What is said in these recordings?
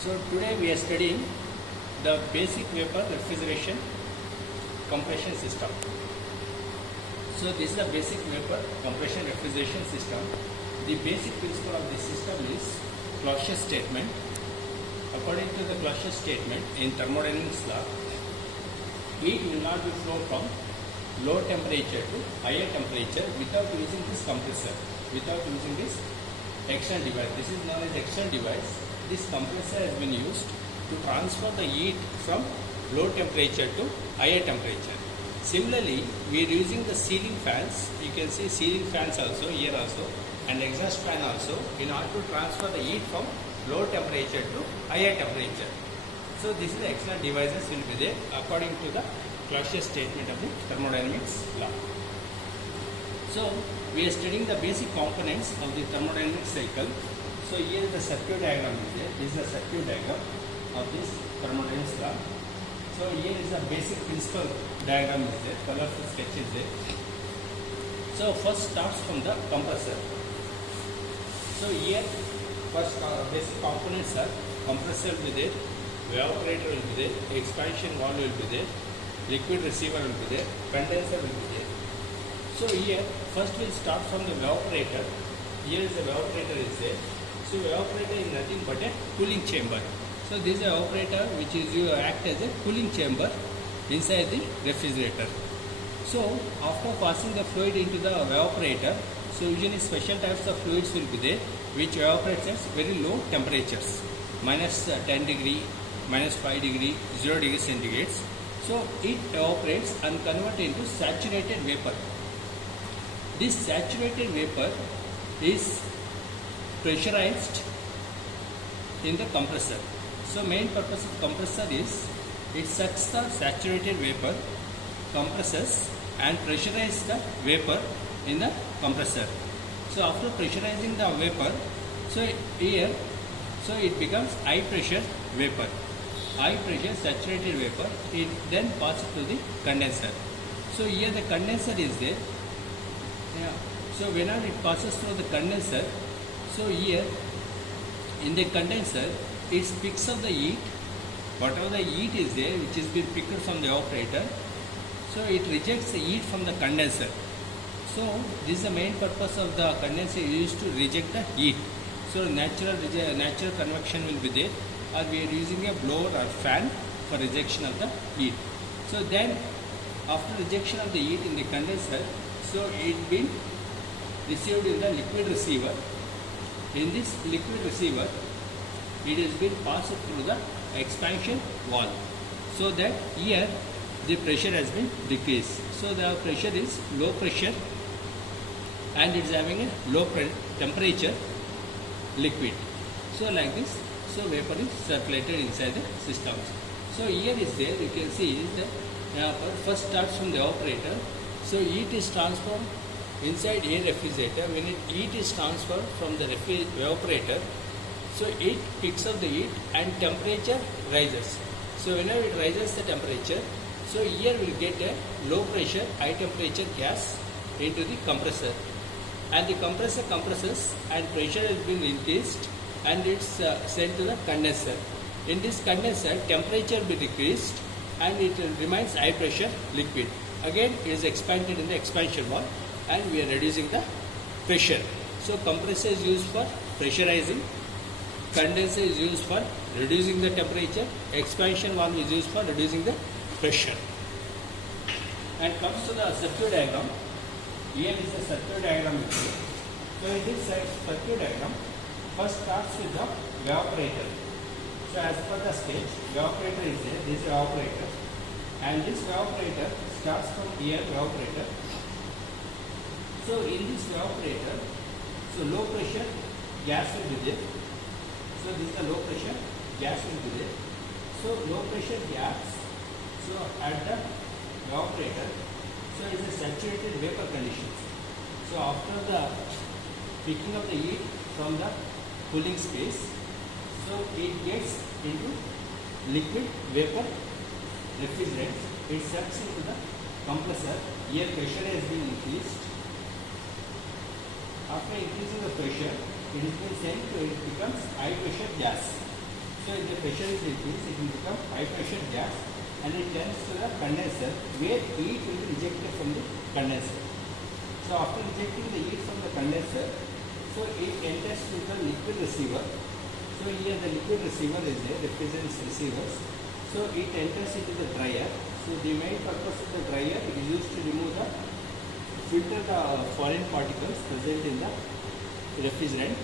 So today we are studying the basic vapor refrigeration compression system. So this is the basic vapor compression refrigeration system. The basic principle of this system is Clausius statement. According to the Clausius statement in thermodynamics law, heat will not be flown from low temperature to higher temperature without using this compressor, without using this external device. This is known as external device. This compressor has been used to transfer the heat from low temperature to higher temperature. Similarly, we are using the ceiling fans. You can see ceiling fans also here also, and exhaust fan also, in order to transfer the heat from low temperature to higher temperature. So this is the external devices will be there according to the Clausius statement of the thermodynamics law. So we are studying the basic components of the thermodynamic cycle. So here the circuit diagram is there. This is the circuit diagram of this thermodynamics law. So here is the basic principle diagram is there. Colorful sketch is there. So first starts from the compressor. So here first basic components are compressor will be there, evaporator will be there, expansion valve will be there, liquid receiver will be there, condenser will be there. So here first we'll start from the evaporator. Here is the evaporator is there. So evaporator is nothing but a cooling chamber. So this is evaporator which is you act as a cooling chamber inside the refrigerator. So after passing the fluid into the evaporator, so usually special types of fluids will be there which evaporates at very low temperatures, minus 10 degree, minus 5 degree, 0 degree centigrades. So it evaporates and converts into saturated vapor. This saturated vapor is pressurized in the compressor. So main purpose of compressor is it sucks the saturated vapor, compresses and pressurizes the vapor in the compressor. So after pressurizing the vapor, so here, so it becomes high pressure vapor. High pressure saturated vapor, it then passes to the condenser. So here the condenser is there. Yeah. So whenever it passes through the condenser, so here in the condenser it picks up the heat, whatever the heat is there which is being picked from the evaporator, so it rejects the heat from the condenser. So this is the main purpose of the condenser used to reject the heat. So natural convection will be there, or we are using a blower or fan for rejection of the heat. So then after rejection of the heat in the condenser, so it been received in the liquid receiver. In this liquid receiver, it has been passed through the expansion valve, so that here the pressure has been decreased. So the pressure is low pressure and it is having a low temperature liquid. So like this, so vapor is circulated inside the systems. So here is there, you can see is that first starts from the evaporator. So heat is transformed inside a refrigerator. When heat is transferred from the evaporator, so it picks up the heat and temperature rises. So whenever it rises the temperature, so here we will get a low pressure, high temperature gas into the compressor, and the compressor compresses and pressure has been increased and it's sent to the condenser. In this condenser, temperature will be decreased and it remains high pressure liquid. Again it is expanded in the expansion valve and we are reducing the pressure. So compressor is used for pressurizing, condenser is used for reducing the temperature, expansion valve is used for reducing the pressure. And comes to the circuit diagram. Here is the circuit diagram. So in this circuit diagram, first starts with the evaporator. So as per the stage, evaporator is there, this is evaporator, and this evaporator starts from here, evaporator. So in this evaporator, so low pressure gas will be there. So this is the low pressure gas will be there. So low pressure gas, so at the evaporator, so it is a saturated vapor condition. So after the picking up the heat from the cooling space, so it gets into liquid vapor refrigerant. It sucks into the compressor. Here pressure has been increased. After increasing the pressure, it is been sent to, it becomes high pressure gas. So So if the pressure is increased, it will become high pressure gas and it turns to the condenser where heat will be rejected from the condenser. So after rejecting the heat from the condenser, so it enters to the liquid receiver. So here the liquid receiver is there, refrigerant receivers. So it enters into the dryer. So the main purpose of the dryer is used to remove the filter the foreign particles present in the refrigerant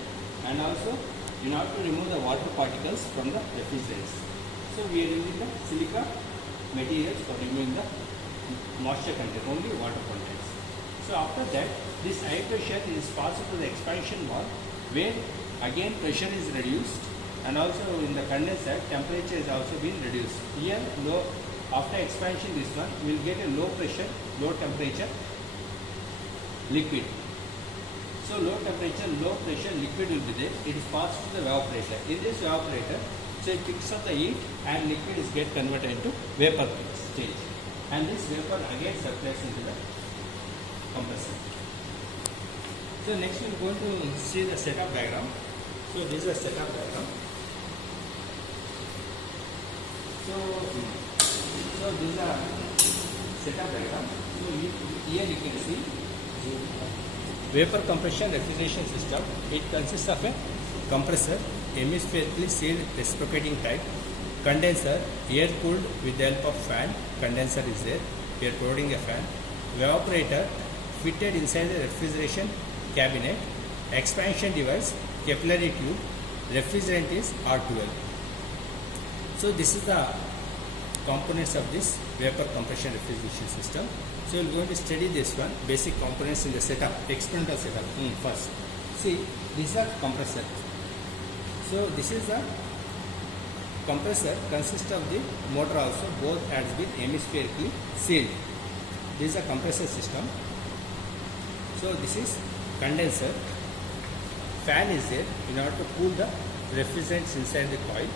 and also in order to remove the water particles from the refrigerants. So we are using the silica materials for removing the moisture content, only water contents. So after that, this high pressure is passed to the expansion valve where again pressure is reduced and also in the condenser temperature is also being reduced. Here low, after expansion this one we will get a low pressure, low temperature liquid. So low temperature, low pressure liquid will be there. It is passed to the evaporator. In this evaporator, so it picks up the heat and liquid is get converted into vapor stage. And this vapor again circulates into the compressor. So next we are going to see the setup diagram. So this is a setup diagram. So this is a setup diagram. So here you can see vapor compression refrigeration system. It consists of a compressor, hemispherically sealed reciprocating type, condenser, air cooled with the help of fan. Condenser is there. We are providing a fan. Evaporator fitted inside the refrigeration cabinet. Expansion device, capillary tube. Refrigerant is R12. So this is the components of this vapor compression refrigeration system. So we are going to study this one, basic components in the setup, experimental setup first. See, this is a compressor. So this is a compressor consists of the motor also, both has been hemispherically sealed. This is a compressor system. So this is condenser. Fan is there in order to cool the refrigerants inside the coil.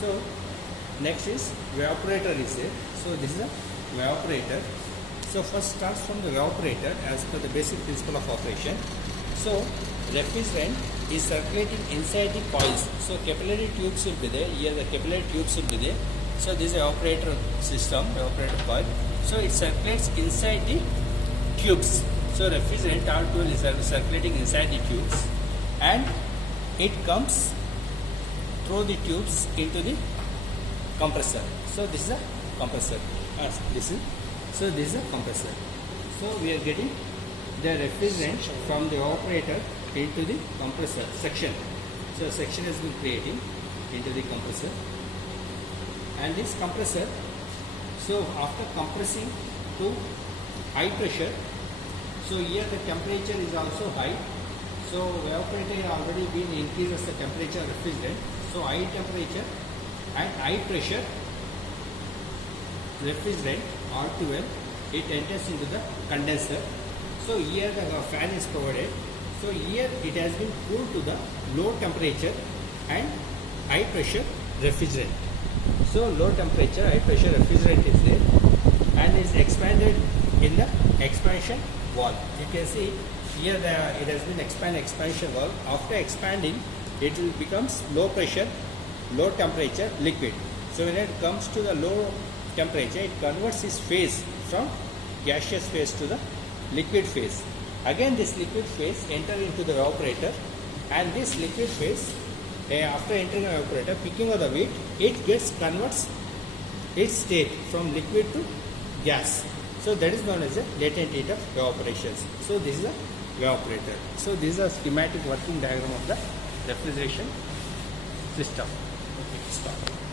So next is evaporator is there. So this is a evaporator. So first starts from the evaporator as per the basic principle of operation. So refrigerant is circulating inside the coils. So capillary tubes will be there. Here the capillary tubes will be there. So this is evaporator system, evaporator coil. So it circulates inside the tubes. So refrigerant R12 is circulating inside the tubes and it comes through the tubes into the compressor. So this is a compressor. So this is a compressor. So we are getting the refrigerant from the evaporator into the compressor section. So section has been creating into the compressor. And this compressor, so after compressing to high pressure, so here the temperature is also high. So evaporator has already been increases the temperature of refrigerant. So high temperature and high pressure refrigerant R12, it enters into the condenser. So here the fan is provided. So here it has been cooled to the low temperature and high pressure refrigerant. So low temperature, high pressure refrigerant is there and is expanded in the expansion valve. You can see here it has been expansion valve. After expanding, it will becomes low pressure, low temperature liquid. So when it comes to the low temperature, it converts its phase from gaseous phase to the liquid phase. Again this liquid phase enter into the evaporator and this liquid phase after entering the evaporator, picking of the heat, it converts its state from liquid to gas. So that is known as a latent heat of evaporation. So this is a evaporator. So this is a schematic working diagram of the refrigeration system. Okay, stop.